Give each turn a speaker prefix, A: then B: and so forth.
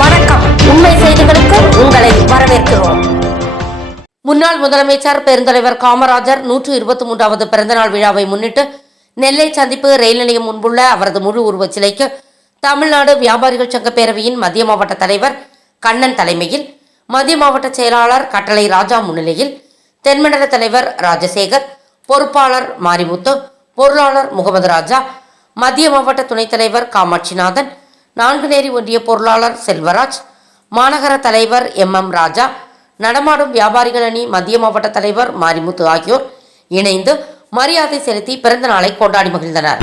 A: வணக்கம். உண்மை செய்திகளுக்கு உங்களை வரவேற்கிறோம். முன்னாள் முதலமைச்சர் பெருந்தலைவர் காமராஜர் நூற்று இருபத்தி மூன்றாவது பிறந்தநாள் விழாவை முன்னிட்டு நெல்லை சந்திப்பு ரயில் நிலையம் முன்புள்ள அவரது முழு உருவச் சிலைக்கு தமிழ்நாடு வியாபாரிகள் சங்க பேரவையின் மத்திய மாவட்ட தலைவர் கண்ணன் தலைமையில் மத்திய மாவட்ட செயலாளர் கட்டளை ராஜா முன்னிலையில் தென்மண்டல தலைவர் ராஜசேகர் பொறுப்பாளர் மாரிமுத்து பொருளாளர் முகமது ராஜா மத்திய மாவட்ட துணைத் தலைவர் காமாட்சிநாதன் நான்குநேரி ஒன்றிய பொருளாளர் செல்வராஜ் மாநகர தலைவர் எம். எம். ராஜா நடமாடும் வியாபாரிகள் அணி மத்திய மாவட்ட தலைவர் மாரிமுத்து ஆகியோர் இணைந்து மரியாதை செலுத்தி பிறந்த நாளை கொண்டாடி மகிழ்ந்தனர்.